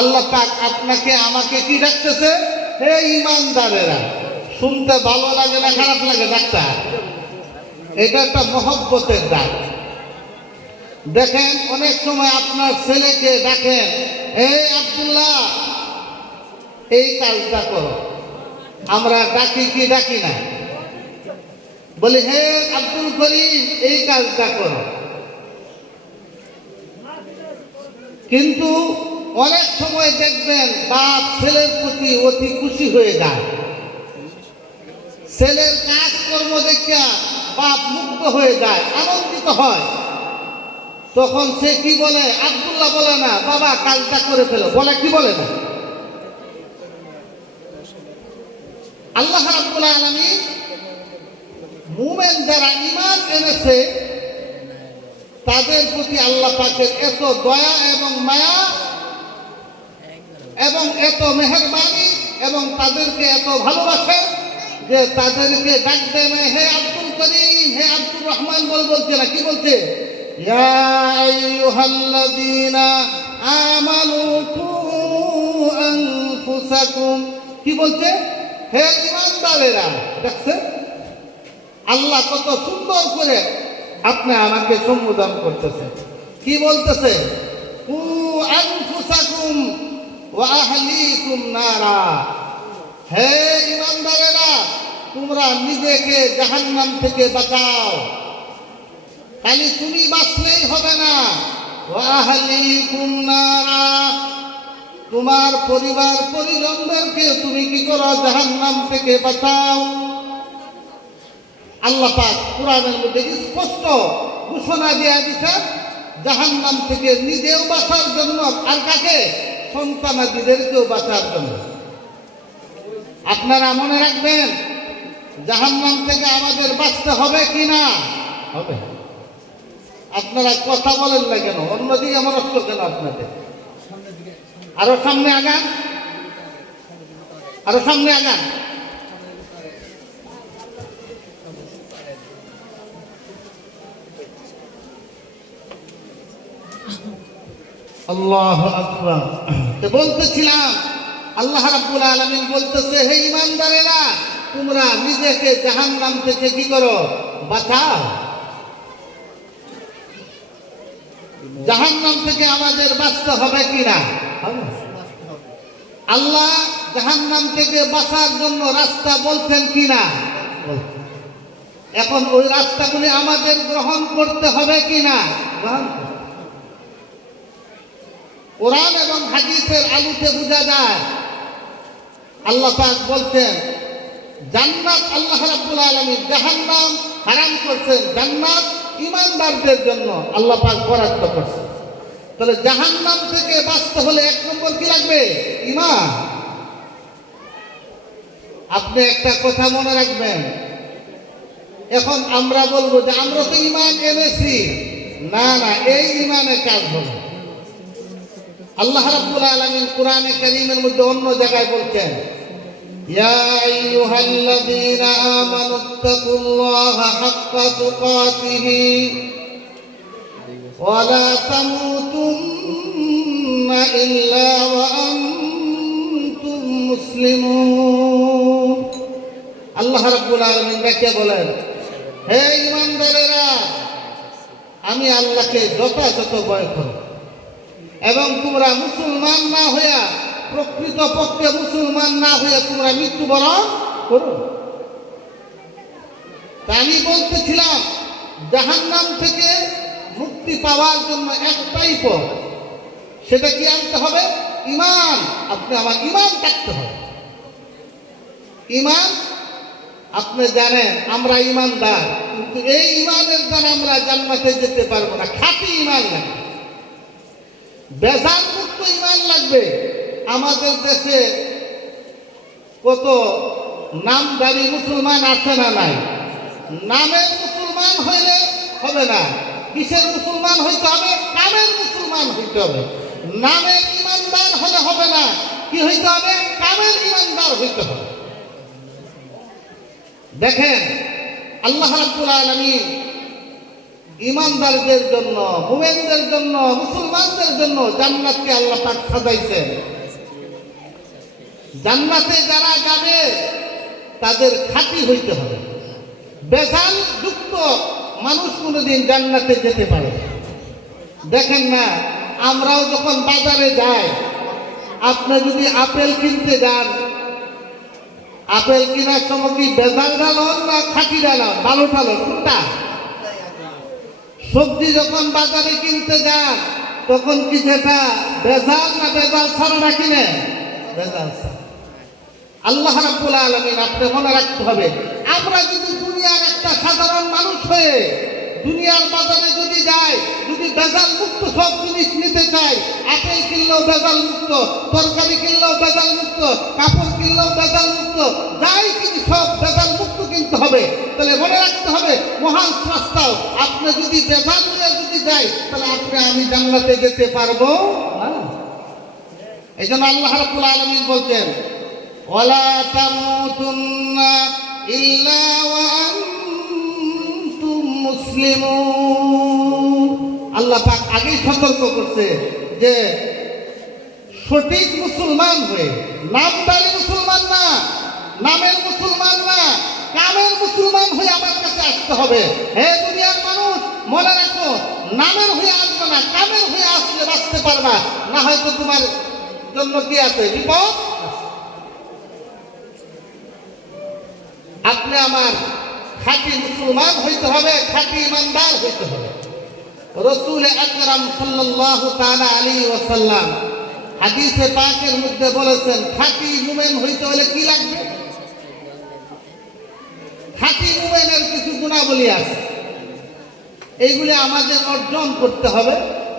আল্লাহ পাক আপনাকে আমাকে কি ডাকতেছে? হে ইমানদারেরা। শুনতে ভালো লাগে না খারাপ লাগে ডাকটা? এটা একটা মহব্বতের ডাক। দেখেন অনেক সময় আপনার ছেলেকে ডাকেন, হে আব্দুল্লাহ এই কাজটা করো। আমরা ডাকি কি ডাকি না? বলি হে আব্দুল করিম এই কাজটা করো। কিন্তু অনেক সময় দেখবেন বাপ ছেলের প্রতি অতি খুশি হয়ে যায়। ছেলের কাজকর্ম দেখিয়া বাপ মুগ্ধ হয়ে যায়, আনন্দিত হয়। তখন সে কি বলে? আব্দুল্লাহ বলে না, বাবা কাজটা করে ফেলো। বলে কি বলে না? আল্লাহ রাব্বুল আলামিন মুমিন যারা ঈমান এনেছে তাদের প্রতি আল্লাহ পাকের এত দয়া এবং মায়া এবং এত মেহেরবানি এবং তাদেরকে এত ভালোবাসে যে তাদেরকে ডাক দেয় হে আব্দুল করিম, হে আব্দুর রহমান বলছে না, কি বলছে? ইয়া আইয়ুহাল্লাযীনা আমানু কু আনফুসাকুম। কি বলছে? হে ঈমানদারেরা। দেখছেন আল্লাহ কত সুন্দর করে আপনি আমাকে সম্বোধন করতেছে। কি বলতেছে? কু আনফুসাকুম ওয়া আহলিকুম নারা। হে ঈমানদারেরা, তোমরা নিজেকে জাহান্নাম থেকে বাঁচাও। খালি তুমি বাঁচলেই হবে না, ওয়া আহলিকুম নারা, তোমার পরিবার পরিজনদেরকে তুমি কি করো? জাহান্নাম থেকে বাঁচাও। আল্লাহ পাক কোরআনের মধ্যে স্পষ্ট ঘোষণা দিয়ে দিয়েছেন জাহান্নাম থেকে নিজেও বাঁচার জন্য, আর কাকে? সন্তানাদিদেরকেও বাঁচার জন্য। আপনারা মনে রাখবেন জাহান্নাম থেকে আমাদের বাঁচতে হবে কি না? হবে। আপনারা কথা বলেন না কেন? অন্যদিকে আমার অস্ত্র কেন আপনাদের? আরো সামনে আগান, আরো সামনে আগান। আল্লাহু আকবার। বলতেছিলাম আল্লাহ রাব্বুল আলামিন বলতেছে হে ঈমানদারেরা, তোমরা নিজেকে জাহান্নাম থেকে কি করো? বাঁচাও। জাহান্নাম থেকে আমাদের বাঁচতে হবে কি না? আল্লাহ জাহান্নাম থেকে বাঁচার জন্য রাস্তা বলছেন কি না? এখন ওই রাস্তাগুলি আমাদের গ্রহণ করতে হবে কি না? কোরআন এবং হাদিসের আলোতে বোঝা যায় আল্লাহ পাক বলছেন জান্নাত আল্লাহ রাব্বুল আলামিন, জাহান্নাম হারাম করছেন, জান্নাত ঈমানদারদের জন্য আল্লাহ পাক বরাদ্দ করছেন। তাহলে জাহান্নাম থেকে বাঁচতে হলে এক নম্বর কি লাগবে? ঈমান। আপনি একটা কথা মনে রাখবেন, এখন আমরা বলবো যে আমরা তো ঈমান এনেছি। না না, এই ঈমানের কাজ হবে। আল্লাহ রাব্বুল আলামিন কোরআনে কারীমের মধ্যে অন্য জায়গায় বলছেন ইয়া আইয়ুহাল্লাযীনা আমানুত্তাকুল্লাহা হাক্কা তুকাতিহি ওয়া লা তামুতুন্না ইল্লা ওয়া আনতুম মুসলিমুন। আল্লাহ রাব্বুল আলামিন দেখে বলেন হে ঈমানদারেরা, আমি আল্লাহকে যথাযথ ভয় করো এবং তোমরা মুসলমান না হইয়া, প্রকৃত পক্ষে মুসলমান না হইয়া তোমরা মৃত্যুবরণ করো। তা আমি বলতেছিলাম জাহান্নাম থেকে মুক্তি পাওয়ার জন্য একটাই পথ, সেটা কি আনতে হবে? ঈমান। আপনি আমার ঈমান থাকতে হবে। ঈমান, আপনি জানেন আমরা ঈমানদার, কিন্তু এই ঈমানের দ্বারা আমরা জান্নাতে যেতে পারবো না। খাঁটি ঈমান লাগবে, বেজাল মুক্ত ঈমান লাগবে। আমাদের দেশে কত নামদারি মুসলমান আছে না নাই? নামের মুসলমান হইলে হবে না। কিসের মুসলমান হইতে হবে? কামের মুসলমান হইতে হবে। নামের ঈমানদার হলে হবে না, কি হইতে হবে? কামের ঈমানদার হইতে হবে। দেখেন আল্লাহ রাব্বুল আলামিন ইমানদারদের জন্য, মুমিনদের জন্য, মুসলমানদের জন্য জান্নাতকে আল্লাহ পাক সাজাইছেন। জান্নাতে যারা যাবে তাদের খাঁটি হইতে হবে। বেজাল যুক্ত মানুষ কোনোদিন জান্নাতে যেতে পারে। দেখেন না, আমরাও যখন বাজারে যাই, আপনি যদি আপেল কিনতে যান, আপেল কেনার সময় কি বেজাল ডালন না খাঁটি ডালন, ভালো ডালন কোনটা? সবজি যখন বাজারে কিনতে যান তখন কি যেটা বেজাল না বেজাল ছাড়া কিনে? বেজাল ছাড়া। আল্লাহ রাব্বুল আলামিন, আপনি মনে রাখতে হবে, আমরা যদি দুনিয়ার একটা সাধারণ মানুষ হয়ে দুনিয়ার বাজারে যদি যাই, যদি বেজাল মুক্ত সব জিনিস নিতে চাই, আপেল কিনলেও বেজাল মুক্ত, তরকারি কিনলেও বেজাল মুক্ত, কাপড় কিনলেও বেজাল মুক্ত, যাই কিনি সব বেজাল মুক্ত কিনতে হবে, তাহলে মনে রাখতে হবে মহান স্রষ্টাও আপনি যদি বেজাল নিয়ে যদি যাই, তাহলে আমি জান্নাতে যেতে পারবো না। এই জন্য আল্লাহ রাব্বুল আলামিন বলছেন, ওয়ালা তামুতুন্না ইল্লা ওয়া আনতুম মুসলিমুন। আল্লাহ পাক আগেই সতর্ক করছে যে সঠিক মুসলমান হয়ে, নামদারি মুসলমান না, নামের মুসলমান না, কামের মুসলমান হয়ে আমার কাছে আসতে হবে। হে দুনিয়ার মানুষ, মনে রাখো, নামের হয়ে আসবে না, কামের হয়ে আসলে বাঁচতে পারবা, না হয়তো তোমার জন্য কি আছে? বিপদ। আপনি আমার খাঁটি মুসলমান হইতে হবে, খাঁটি ইমানদার হইতে হবে। রাসূল আকরাম সাল্লাল্লাহু তাআলা আলাইহি ওয়াসাল্লাম হাদিসে পাকের মধ্যে বলেছেন, খাঁটি মুমিন হইতে হলে কি লাগবে? খাঁটি মুমিনের কিছু গুণাবলী আছে, এইগুলি আমাদের অর্জন করতে হবে।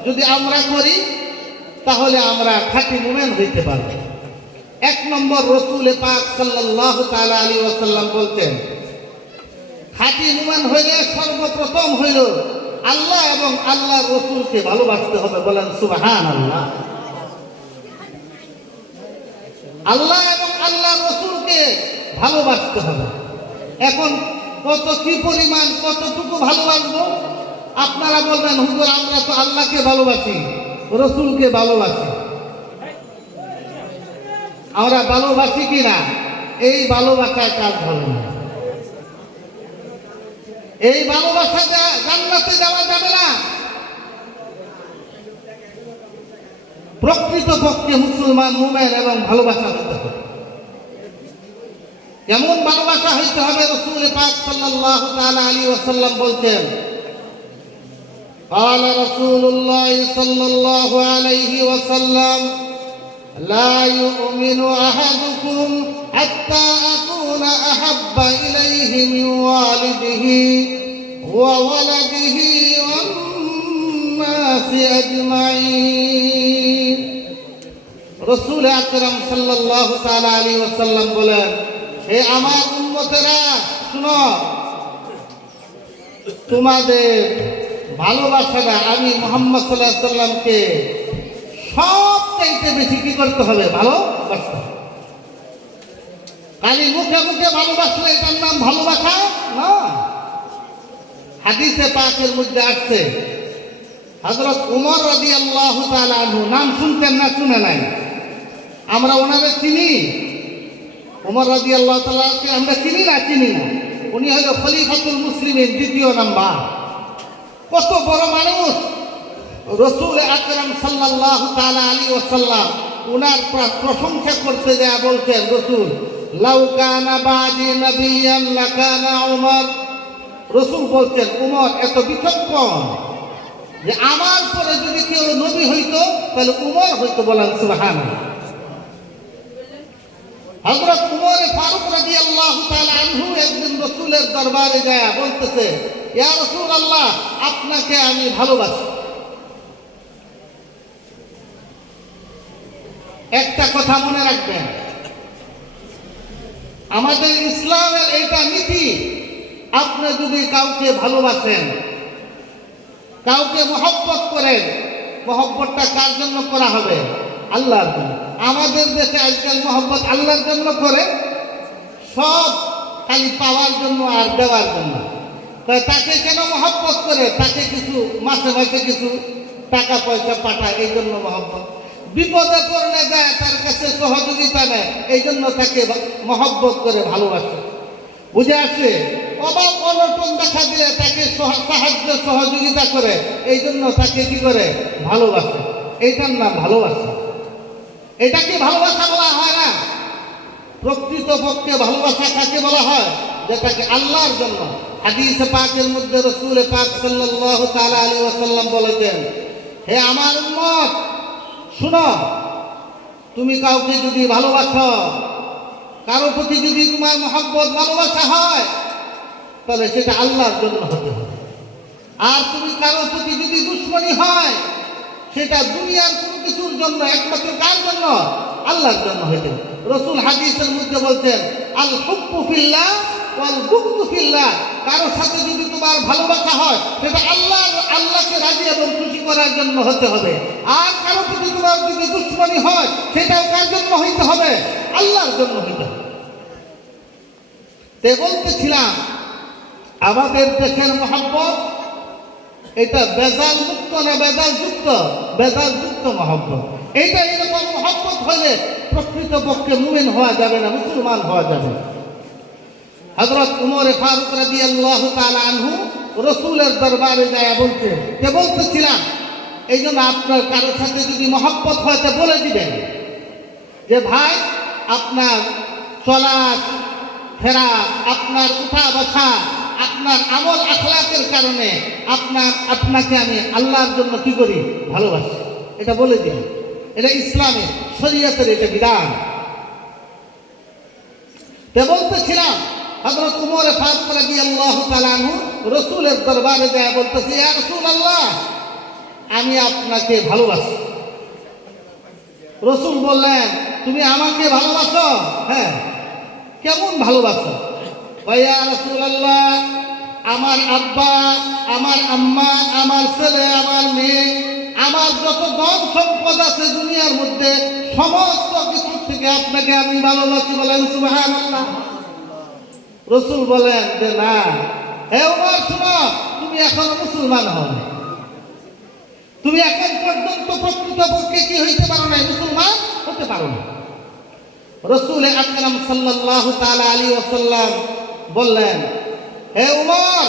যদি আমরা করি তাহলে আমরা খাঁটি মুমিন হইতে পারব। এক নম্বর, রাসূল পাক সাল্লাল্লাহু তাআলা আলাইহি ওয়াসাল্লাম বলছেন, খাঁটি মুমিন হইলে সর্বপ্রথম হইল আল্লাহ এবং আল্লাহর রাসূলকে ভালোবাসতে হবে। বলেন সুবহানাল্লাহ। আল্লাহ এবং আল্লাহর রাসূলকে ভালোবাসতে হবে। এখন কত কি পরিমাণ, কতটুকু ভালোবাসবো? আপনারা বলবেন, হুজুর আমরা তো আল্লাহকে ভালোবাসি, রাসূলকে ভালোবাসি। আমরা ভালোবাসি কিনা? এই ভালোবাসায় কাজ হবে না। এই ভালোবাসা জান্নাতে যাওয়া যাবে না। প্রকৃতপক্ষে মুসলমান মুমিন এবং ভালোবাসা হইতে হবে। কেমন ভালোবাসা হইতে হবে? রাসূল পাক সাল্লাল্লাহু তাআলা আলাইহি ওয়াসাল্লাম বলছেন, قال رسول الله صلى الله عليه وسلم لا يؤمن أحدكم حتى أكون أحب إليه من والده وولده والناس أجمعين। রাসূল আকরাম সাল্লাল্লাহু তাআলা আলাইহি ওয়াসাল্লাম বলেন, হে আমার উম্মতেরা, শুনো, তোমাদের ভালোবাসাটা আমি মুহাম্মদ সাল্লাল্লাহু আলাইহি ওয়াসাল্লামকে সবচাইতে বেশি কি করতে হবে? ভালোবাসতে হবে। খালি মুখে মুখে ভালোবাসলে এটার নাম ভালোবাসা না। হাদিসে পাকের মধ্যে আসছে, হযরত উমর রাদিয়াল্লাহু তাআলা আনহু, নাম শুনছেন না শুনে নাই? আমরা ওনাদের চিনি। উমর রাদিয়াল্লাহু তাআলাকে আমরা চিনি না? চিনি না। উনি হলো খলিফাতুল মুসলিমিন, দ্বিতীয় নাম্বার। কত বড় মানুষ! রাসূল আকরাম সাল্লাল্লাহু তাআলা আলাইহি ওয়াসাল্লাম উনার প্রশংসা করতে যায় বলছেন, রাসূল লাউ কানা বাদি নবিয়ান লাকানা উমর। রাসূল বলছেন, উমর এত বিচক্ষণ যে আমার পরে যদি কেউ নবী হইতো তাহলে উমর হইতো। বলেন সুবহানাল্লাহ। হযরত উমর ফারুক রাদিয়াল্লাহু তাআলা আনহু একদিন রাসূলের দরবারে যায় বলতেছে, ইয়া রাসূলুল্লাহ, আপনাকে আমি ভালোবাসি। একটা কথা মনে রাখবেন, আমাদের ইসলামের এটা নীতি, আপনি যদি কাউকে ভালোবাসেন, কাউকে মহব্বত করেন, মহব্বতটা কার জন্য করা হবে? আল্লাহর জন্য। আমাদের দেশে আজকাল মহব্বত আল্লাহর জন্য করে, সব খালি পাওয়ার জন্য আর দেওয়ার জন্য। তাকে কেন মহব্বত করে? তাকে কিছু মাসে মাসে কিছু টাকা পয়সা পাঠায়, এই জন্য মহব্বত। বিপদে পড়লে যায়, তার কাছে সহযোগিতা নেয়, এই জন্য তাকে মহব্বত করে, ভালোবাসে। বুঝে আসে? অভাব অনটন দেখা দিলে তাকে সাহায্য সহযোগিতা করে, এই জন্য তাকে কি করে? ভালোবাসে। এইটার নাম ভালোবাসা। এটাকে ভালোবাসা বলা হয় না। প্রকৃত পক্ষে ভালোবাসা কাকে বলা হয়? যেটাকে আল্লাহর জন্য। হাদিসে পাকের মধ্যে রাসূল পাক সাল্লাল্লাহু তাআলা আলাইহি ওয়াসাল্লাম বলেছেন, হে আমার উম্মত, শুনো, তুমি কাউকে যদি ভালোবাসো, কারো প্রতি যদি তোমার মহব্বত ভালোবাসা হয়, তাহলে সেটা আল্লাহর জন্য হতে হবে। আর তুমি কারো প্রতি যদি দুশমনি হয়, সেটা দুনিয়ার কোনো কিছুর জন্য, একমাত্র কার জন্য? আল্লাহর জন্য হইতে হবে। রাসূল হাদিসের মধ্যে বলছেন, আল হুব্বু ফিল্লাহ ওয়াল বুগদু ফিল্লাহ। কারো সাথে যদি তোমার ভালোবাসা হয়, সেটা আল্লাহকে রাজি এবং খুশি করার জন্য হতে হবে। আর কারো প্রতি তোমার যদি দুশমনি হয়, সেটাও কার জন্য হইতে হবে? আল্লাহর জন্য হইতে হবে। তে বলতেছিলাম, আমাদের দেশের মহব্বত এটা বেজাল মুক্ত না বেজাল যুক্ত? বেজাল যুক্ত মহব্বত। এইটা এরকম মহব্বত হলে প্রকৃত পক্ষে মুমিন হওয়া যাবে না, মুসলমান হওয়া যাবে না। হযরত উমর ফারুক রাদিয়াল্লাহু তাআলা আনহু রাসূলের দরবারে যায় বলতেছিলাম, এই জন্য আপনার কারো সাথে যদি মহব্বত হয় তা বলে দিবেন যে ভাই, আপনার চলা ফেরা, আপনার উঠা বসা, আপনার আমল আখলাকের কারণে আপনাকে আমি আল্লাহর জন্য কি করি? ভালোবাসি। এটা বলে দিন। এটা ইসলামের শরীয়তের এটা বিধান। তে বলতেছিলাম, হযরত উমর ফারুক রাদিয়াল্লাহু তাআলা আনহু রাসূলের দরবারে যায় বলতেছে, ইয়া রাসূলুল্লাহ, আমি আপনাকে ভালোবাসি। রাসূল বললেন, তুমি আমাকে ভালোবাসো? হ্যাঁ। কেমন ভালোবাসো? ইয়া রাসূলুল্লাহ, আমার আব্বা, আমার আম্মা, আমার ছেলে, আমার মেয়ে, আমার যত ধন সম্পদ আছে দুনিয়ার মধ্যে, সমস্ত কিছু থেকে আপনাকে আমি ভালোবাসি। বলেন সুবহানাল্লাহ। রাসূল বলেন যে না, হে ওমর, শুনো, তুমি এখনো মুসলমান হও না। তুমি এখন পর্যন্ত প্রকৃত পক্ষে কি হইতে পারো না? মুসলমান হতে পারো না। রাসূল আকরাম সাল্লাল্লাহু তাআলা আলাইহি ওয়াসাল্লাম বললেন, হে ওমর,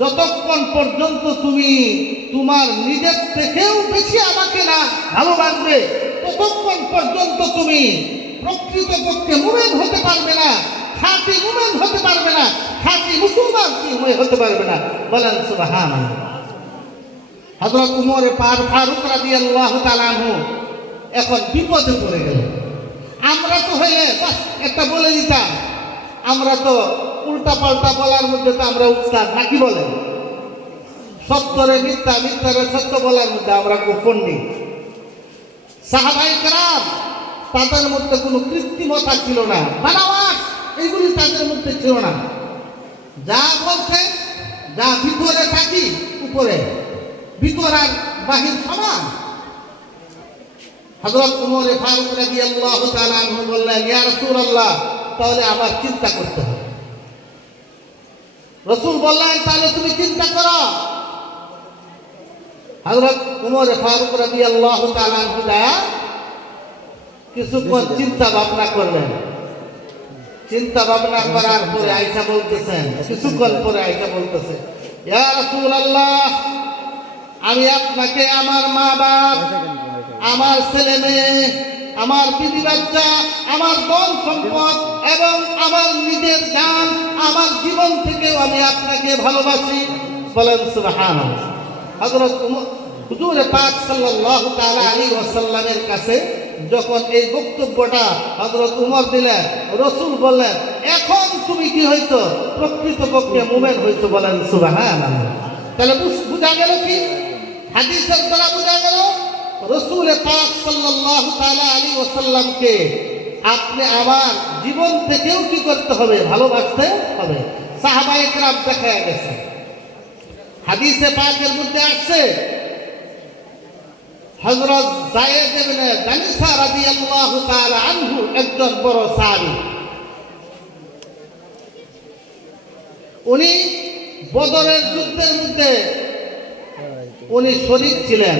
যতক্ষণ পর্যন্ত তুমি তোমার নিজের থেকেও বেশি আমাকে না ভালোবাসবে, ততক্ষণ পর্যন্ত তুমি প্রকৃত পক্ষে মুমিন হতে পারবে না, খাঁটি মুমিন হতে পারবে না, খাঁটি মুসলমান হতে পারবে না। বলেন সুবহানাল্লাহ। হযরত উমর ফারুক রাদিয়াল্লাহু তাআলা আনহু এখন বিপদে পড়ে গেলেন। আমরা তো হইলে বাস একটা বলে দিতাম, আমরা তো উল্টা পাল্টা বলার মধ্যে তো আমরা উস্তাদ, নাকি বলেন? সত্যরে মিথ্যা, মিথ্যারে সত্য বলার মধ্যে আমরা পণ্ডিত। সাহাবায়ে কেরাম, তাদের মধ্যে কোনো কৃত্রিমতা ছিল না, বানাওয়াট এইগুলি তাদের মধ্যে ছিল না। যা বলছে, যা ভিতরে থাকি উপরে, ভিতর আর বাহির সমান। হযরত উমর ফারুক রাদিয়াল্লাহু তাআলা আনহু বললেন, ইয়া রাসূলুল্লাহ, তাহলে আমার চিন্তা করতে হবে। রাসূল বললেন, তাহলে তুমি চিন্তা করো। হযরত উমর ফারুক রাদিয়াল্লাহু তাআলা আনহু কিছুক্ষণ চিন্তা ভাবনা করলেন। চিন্তা ভাবনা করার পরে আয়েশা বলতেছেন, কিছুক্ষণ পরে আয়েশা বলতেছে, ইয়া রাসূলুল্লাহ, আমি আপনাকে আমার মা বাপ, আমার ছেলে মেয়ে, আমার বিবি বাচ্চা, আমার ধন সম্পদ এবং আমার নিজের জান, আমার জীবন থেকেও আমি আপনাকে ভালোবাসি। বলেন সুবহানাল্লাহ। হযরত হুজুর পাক সাল্লাল্লাহু তাআলা আলাইহি ওয়াসাল্লামের কাছে যখন এই বক্তব্যটা হযরত উমর দিলেন, রাসূল বললেন, এখন তুমি কি হইছো? প্রকৃত পক্ষে মুমিন হইছো। বলেন সুবহানাল্লাহ। তাহলে বুঝা গেল কি? হাদিসের দ্বারা বুঝা গেল রাসূল পাক সাল্লাল্লাহু তাআলা আলাইহি ওয়াসাল্লামকে আপনি আমার জীবন থেকেও কি করতে হবে? ভালোবাসতে হবে। সাহাবায়ে কেরাম দেখা গেছে, হাদিসে পাকের মধ্যে আসছে, হযরত যায়েদ ইবনে দানিসা রাদিয়াল্লাহু তাআলা আনহু একজন বড় সাহাবী। উনি বদরের যুদ্ধের মধ্যে উনি শরীক ছিলেন,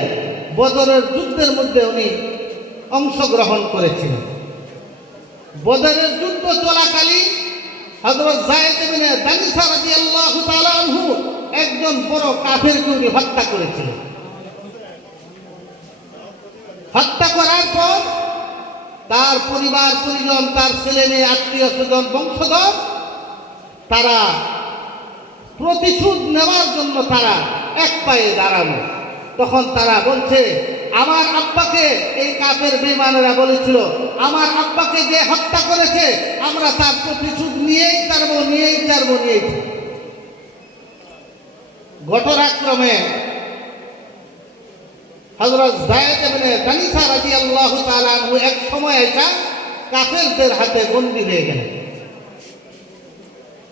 বদরের যুদ্ধের মধ্যে উনি অংশগ্রহণ করেছিলেন। বদরের যুদ্ধ চলাকালীন হযরত যায়েদ ইবনে দানিসা রাদিয়াল্লাহু তাআলা আনহু একজন বড় কাফেরকে উনি হত্যা করেছিলেন। হত্যা করার পর তার পরিবার পরিজন, তার ছেলে মেয়ে, আত্মীয় স্বজন, বংশধর তারা প্রতিশোধ নেওয়ার জন্য তারা এক পায়ে দাঁড়ানো। তখন তারা বলছে, আমার আব্বাকে, এই কাফের বেঈমানেরা বলেছিল, আমার আব্বাকে যে হত্যা করেছে আমরা তার প্রতিশোধ নিয়েই ছাড়বো, নিয়েই ছাড়বো, নিয়েই ছাড়বো। ঘটনাক্রমে হযরত যায়েদ ইবনে দানিসা রাদিয়াল্লাহু তাআলা আনহু এক সময় এসে কাফেরদের হাতে বন্দী হয়ে গেলেন।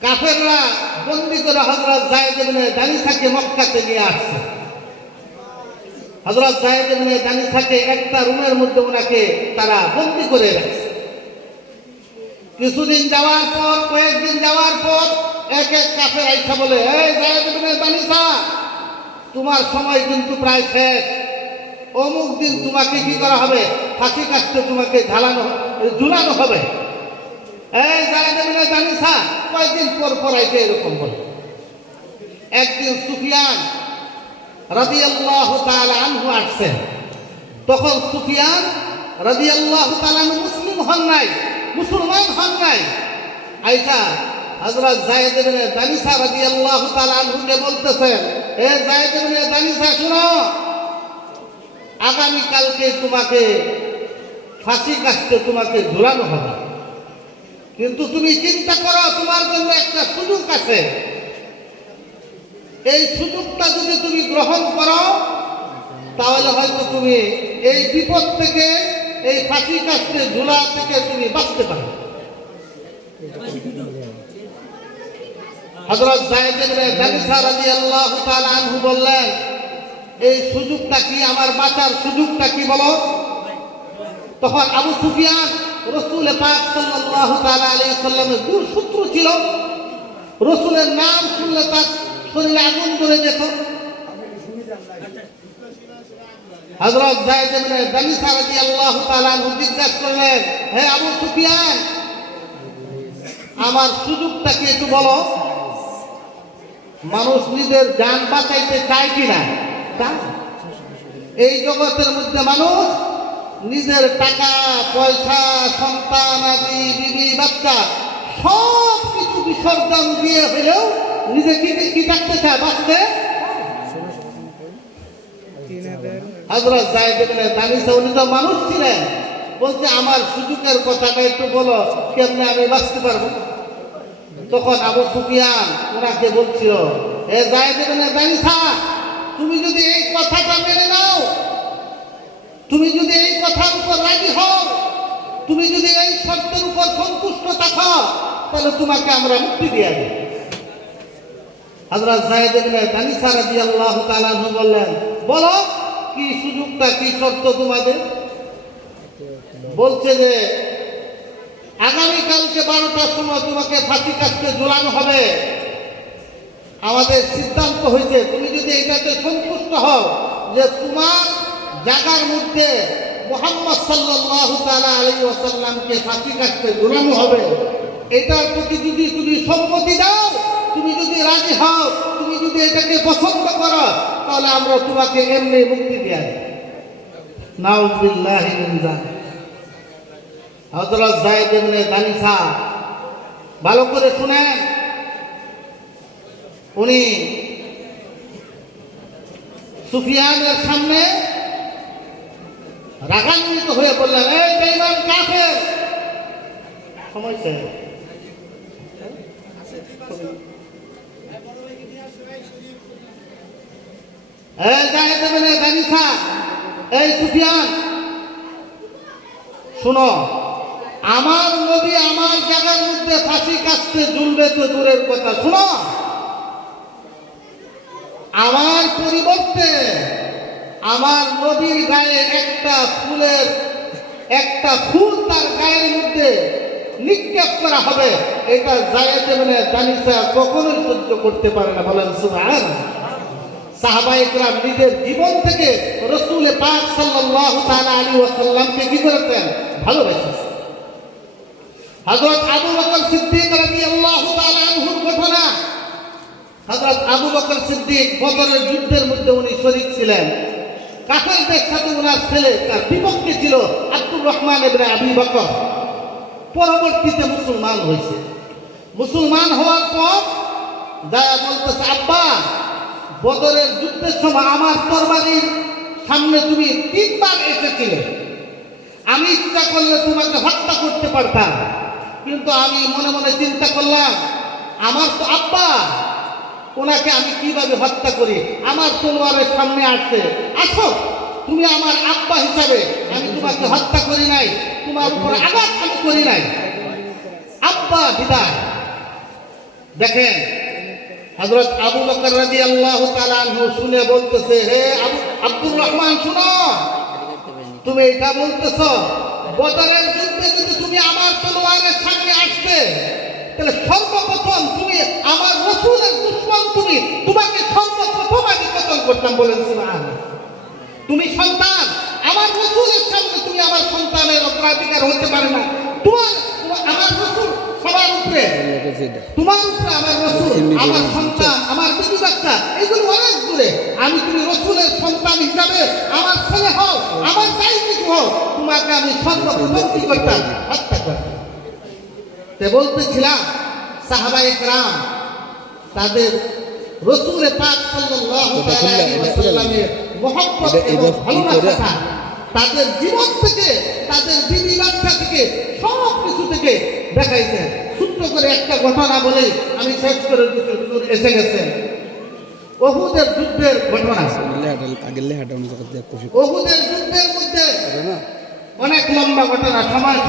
কাফেররা বন্দী করে হযরত যায়েদ ইবনে দানিসাকে মক্কাতে নিয়ে আসছে। হযরত যায়েদ ইবনে দানিসাকে একটা রুমের মধ্যে ওনাকে তারা বন্দী করে রাখছে। কিছুদিন যাওয়ার পর, কয়েকদিন যাওয়ার পর এক এক কাফের আইসা বলে, এই যায়েদ ইবনে দানিসা, তোমার সময় কিন্তু প্রায় শেষ, অমুক দিন তোমাকে কি করা হবে, ফাঁসি কাস্টে তোমাকে ঝুলানো হবে। এই যায়েদ ইবনে দানিসা কয়েকদিন পর পর আইসে এরকম বলে। একদিন সুফিয়ান রাদিয়াল্লাহু তাআলা আনহু আসছেন। তখন সুফিয়ান রাদিয়াল্লাহু তাআলা আনহু মুসলমান হন নাই। আয়েশা হযরত যায়েদ ইবনে দানিসা রাদিয়াল্লাহু তাআলা আনহুকে বলতেছেন, এ যায়েদ ইবনে দানিসা, শুনো, আগামী কালকে তোমাকে ফাঁসি কাস্টে তোমাকে ঝুলানো হবে, কিন্তু তুমি চিন্তা করো, তোমার জন্য একটা সুযোগ আছে। এই সুযোগটা যদি তুমি গ্রহণ করো তাহলে হয়তো তুমি এই বিপদ থেকে, এই ফাঁসি কাস্টে ঝুলা থেকে তুমি বাঁচতে পারো। হযরত যায়েদ ইবনে দানিসা রাদিয়াল্লাহু তাআলা আনহু বললেন, এই সুযোগটা কি, আমার বাঁচার সুযোগটা কি বলো? তখন আবু সুফিয়ান রাসূল পাক সাল্লাল্লাহু তাআলা আলাইহি সাল্লামের দূর শত্রু ছিল। রাসূলের নাম শুনলে তার শরীরে আগুন ধরে যেত। হযরত যায়েদ ইবনে দানিসা রাদিয়াল্লাহু তাআলা আনহু জিজ্ঞাসা করলেন, হে আবু সুফিয়ান, আমার সুযোগটা কি একটু বলো? মানুষ নিজের জান বাঁচাইতে চায় কিনা? এই জগতের মধ্যে মানুষ নিজের টাকা পয়সা, সন্তান আদি, বিবি বাচ্চা সব কিছু বিসর্জন দিয়ে হলেও নিজেকে কি থাকতে চায়, বাঁচতে। হযরত যায়েদ ইবনে দানিসা, উনি তো মানুষ ছিলেন, বলছে, আমার সুযোগের কথাটা একটু বলো, কেমনে আমি বাঁচতে পারবো? তখন আবু সুফিয়ান ওনাকে বলছিল, হে যায়েদ ইবনে দানিসা, তুমি যদি এই কথাটা মেনে নাও, তুমি যদি এই কথার উপর রাজি হও, তুমি যদি এই শর্তের উপর সন্তুষ্ট থাকো, তাহলে তোমাকে আমরা মুক্তি দিয়ে দেব। হযরত যায়েদ ইবনে দানিসা রাদিয়াল্লাহু তাআলা আনহু বললেন, বলো কি সুযোগটা, কি শর্ত তোমাদের? বলছে যে আগামী কালকে 12টার সময় তোমাকে ফাঁসি কাস্টে ঝুলানো হবে। আমাদের সিদ্ধান্ত হয়েছে, তুমি যদি এটাতে সন্তুষ্ট হও যে তোমার জায়গার মধ্যে মুহাম্মদ সাল্লাল্লাহু তাআলা আলাইহি ওয়াসাল্লামকে ফাঁসি কাস্টে ঝুলানো হবে, এটার প্রতি যদি তুমি সম্মতি দাও, তুমি যদি রাজি হও, তুমি যদি এটাকে পছন্দ করো, তাহলে আমরা তোমাকে এমনি মুক্তি দিয়ে দেব। নাউযুবিল্লাহি মিন যালিক। হযরত যায়েদ ইবনে দানিসা, ভালো করে শুনেন, উনি সুফিয়ানের সামনে রাগান্বিত হয়ে বললেন, এই বেঈমান কাফের, সমস্যা এই যায়েদ ইবনে দানিসা, এই সুফিয়ান, শুনো, আমার নবী আমার জায়গার মধ্যে ফাঁসি কাস্টে ঝুলবে তো দূরের কথা, শুনো, আমার পরিবর্তে আমার নবীর গায়ে একটা ফুল তার গায়ের মধ্যে নিক্ষেপ করা হবে, এটা জায়েদ ইবনে দানিসা কখনোই সহ্য করতে পারে না। বলেন সুবহানাল্লাহ। সাহাবায়ে কেরাম নিজের জীবন থেকে রাসূল পাক সাল্লাল্লাহু তাআলা আলাইহি ওয়াসাল্লামকে কি করেছেন? ভালোবেসেছেন। হযরত আবু বকর সিদ্দিক রাদিয়াল্লাহু তাআলা আনহুর ঘটনা। হযরত আবু বকর সিদ্দিক বদরের যুদ্ধের মধ্যে উনি শরীক ছিলেন। কাফেরদের সাথে ওনার ছেলে তার বিপক্ষে ছিল আব্দুর রহমান ইবনে আবী বকর। পরবর্তীতে মুসলমান হয়েছে। মুসলমান হওয়ার পর যা বলতেছে, আব্বা বদরের যুদ্ধের সময় আমার তরবারির সামনে তুমি 3 বার এসেছিলে, আমি ইচ্ছা করলে তোমাকে হত্যা করতে পারতাম, কিন্তু আমি মনে মনে চিন্তা করলাম আমার তো আব্বা, ওনাকে আমি কিভাবে হত্যা করি? আমার তলোয়ারের সামনে আসছে, আসো তুমি আমার আব্বা হিসাবে, আমি তোমাকে হত্যা করি নাই, তোমার উপর আঘাত আমি করি নাই, আব্বা বিদায়। দেখেন হযরত আবু বকর রাদিয়াল্লাহু তাআলা আনহু শুনে বলতেছে, হে আব্দুর রহমান শুনো, তুমি এটা বলতেছো বদরের যুদ্ধে যদি তুমি আমার তলোয়ারের সামনে আসতে, তাহলে সর্বপ্রথম তুমি আমার রাসূলের দুশমন, তোমাকে সর্বপ্রথম আমি কতল করতাম। বলেন সুবহানাল্লাহ। তুমি সন্তান, আমার রাসূলের সামনে তুমি আমার সন্তানের অগ্রাধিকার হতে পারে না। তোমার আমার রাসূল সবার উপরে, তোমার উপরে আমার রাসূল, আমার সন্তান, আমার বিবি বাচ্চা, এগুলো অনেক দূরে। আমি তুমি রাসূলের সন্তান হিসাবে আমার ছেলে হও, আমার যাই কিছু হও, তোমাকে আমি সর্বপ্রথম কি করতাম? হত্যা করতাম। তে বলতেছিলাম সাহাবায়ে কেরাম তাদের রাসূল পাক সাল্লাল্লাহু আলাইহি ওয়াসাল্লামের মহব্বত এবং ভালোবাসা তাদের জীবন থেকে, তাদের বিবি বাচ্চা থেকে, সব কিছু থেকে দেখাইছেন। ছোট্ট করে একটা ঘটনা বলে আমি শেষ করে দিতে এসে গেছেন। উহুদের যুদ্ধের ঘটনা। উহুদের যুদ্ধের মধ্যে অনেক লম্বা ঘটনা, সময়